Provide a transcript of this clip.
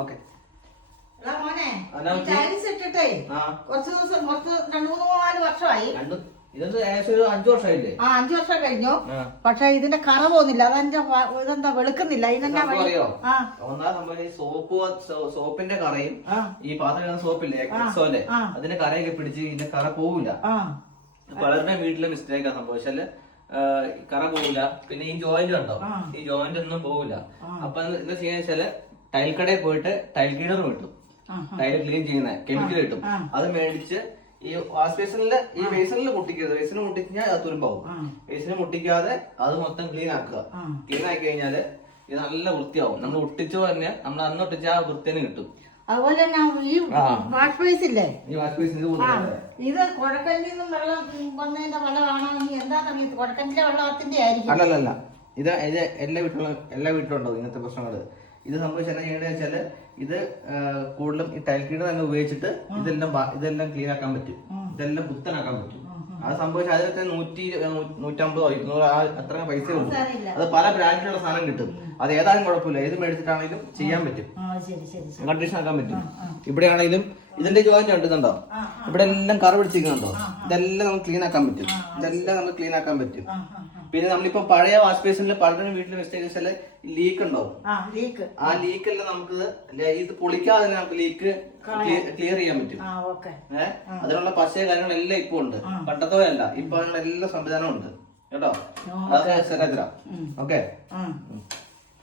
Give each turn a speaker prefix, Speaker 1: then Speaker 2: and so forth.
Speaker 1: Okay.
Speaker 2: മോനെ tiles ഇട്ടിട്ടേ കുറച്ച് ദിവസം കുറച്ച് രണ്ടു മൂന്ന് നാല് വർഷമായി.
Speaker 1: ഏകദേശം ഒരു അഞ്ചു വർഷമായില്ലേ?
Speaker 2: ആ അഞ്ചു വർഷം കഴിഞ്ഞു. പക്ഷെ ഇതിന്റെ കറ പോകുന്നില്ല. അതെന്റെ ഇതെന്താ വെളുക്കുന്നില്ല.
Speaker 1: അറിയോ? ഒന്നാമത് സംഭവം സോപ്പ് സോപ്പിന്റെ കറയും. ഈ പാത്രം സോപ്പില്ലേ? എക്സോലെ. അതിന്റെ കറയൊക്കെ പിടിച്ച് ഇതിന്റെ കറ പോവില്ല. പലരുടെ വീട്ടിലെ മിസ്റ്റേക്ക് ആണ് സംഭവിച്ചാൽ കറ പോവില്ല. പിന്നെ ഈ ജോയിന്റ്
Speaker 2: ഉണ്ടോ?
Speaker 1: ഈ ജോയിന്റ് ഒന്നും പോവില്ല. അപ്പൊ എന്താ ചെയ്യാന്ന് വെച്ചാൽ ടൈൽ കടയിൽ പോയിട്ട് ടൈൽ ക്ലീനർ കിട്ടും. ടൈൽ ക്ലീൻ ചെയ്യുന്ന കെമിക്കൽ കിട്ടും. അത് മേടിച്ച് ഈ വാഷ് ബേസിനിൽ ഈ ബേസിനിൽ മുട്ടിക്കരുത് ബേസിന് മുട്ടിക്കഴിഞ്ഞാൽ അത് തുരുമ്പാവും. ബേസിന് മുട്ടിക്കാതെ അത് മൊത്തം ക്ലീൻ ആക്കുക. ക്ലീൻ ആക്കി കഴിഞ്ഞാൽ ഇത് നല്ല വൃത്തിയാവും. നമ്മൾ ഒട്ടിച്ചു തന്നെ നമ്മൾ അന്ന് ഒട്ടിച്ച ആ വൃത്തിന് കിട്ടും.
Speaker 2: അതുപോലെ തന്നെ ഈ. വാഷ് ബേസ് ഇല്ലേ
Speaker 1: ഈ വാഷ് ബേസിന് ഇത്
Speaker 2: ഇത് കുഴക്കല്ലിൽ നിന്നും വെള്ളം വന്നതിന്റെ വെള്ളമാണോ ഇനി എന്താ സമയത്ത് കുഴക്കല്ലിന്റെ വെള്ളത്തിന്റെ ആയിരിക്കും.
Speaker 1: അല്ലല്ല ഇത് ഇത് എല്ലാ വീട്ടിലും എല്ലാ വീട്ടിലും ഉണ്ടാവും ഇങ്ങനത്തെ പ്രശ്നങ്ങൾ ഇത് സംഭവിച്ചാൽ എന്നാ ചെയ്യണമെന്ന് വെച്ചാൽ ഇത് കൂടുതലും ഈ ടൈൽ ക്ലീനർ തന്നെ ഉപയോഗിച്ചിട്ട് ഇതെല്ലാം ഇതെല്ലാം ക്ലീൻ ആക്കാൻ പറ്റും. ഇതെല്ലാം പുത്തനാക്കാൻ പറ്റും. അത് സംഭവിച്ചാൽ അതിനൊക്കെ നൂറ്റി നൂറ്റമ്പതോ ഇരുന്നൂറ് ആ അത്ര പൈസ ഉള്ളൂ. അത് പല ബ്രാൻഡിലുള്ള സാധനം കിട്ടും. അത് ഏതായാലും കുഴപ്പമില്ല. ഏത് മേടിച്ചിട്ടാണെങ്കിലും ചെയ്യാൻ പറ്റും. കണ്ടീഷൻ ആക്കാൻ പറ്റും. ഇവിടെയാണെങ്കിലും ഇതിന്റെ ജോയിന്റ് കണ്ടുന്നുണ്ടോ ഇവിടെ എല്ലാം കറ പിടിച്ചിരിക്കുന്നുണ്ടോ? ഇതെല്ലാം നമുക്ക് ക്ലീൻ ആക്കാൻ പറ്റും. ഇതെല്ലാം നമുക്ക് ക്ലീൻ ആക്കാൻ പറ്റും. പിന്നെ നമ്മളിപ്പോ പഴയ വാഷ് ബേസിനിൽ പലരും വീട്ടിൽ മിസ്റ്റേക്ക് വെച്ചാൽ ലീക്ക് ഉണ്ടാവും.
Speaker 2: ആ ലീക്ക്
Speaker 1: ആ ലീക്ക് എല്ലാം നമുക്ക് ഇത് പൊളിക്കാതെ തന്നെ നമുക്ക് ലീക്ക് ക്ലിയർ ചെയ്യാൻ പറ്റും.
Speaker 2: ആ ഓക്കെ.
Speaker 1: ഏഹ് അതിനുള്ള പശ കാര്യങ്ങളെല്ലാം ഇപ്പൊ ഉണ്ട്. പണ്ടത്തെ അല്ല ഇപ്പൊ അതിനുള്ള എല്ലാ സംവിധാനവും ഉണ്ട്. കേട്ടോ? അതൊക്കെ ഓക്കെ.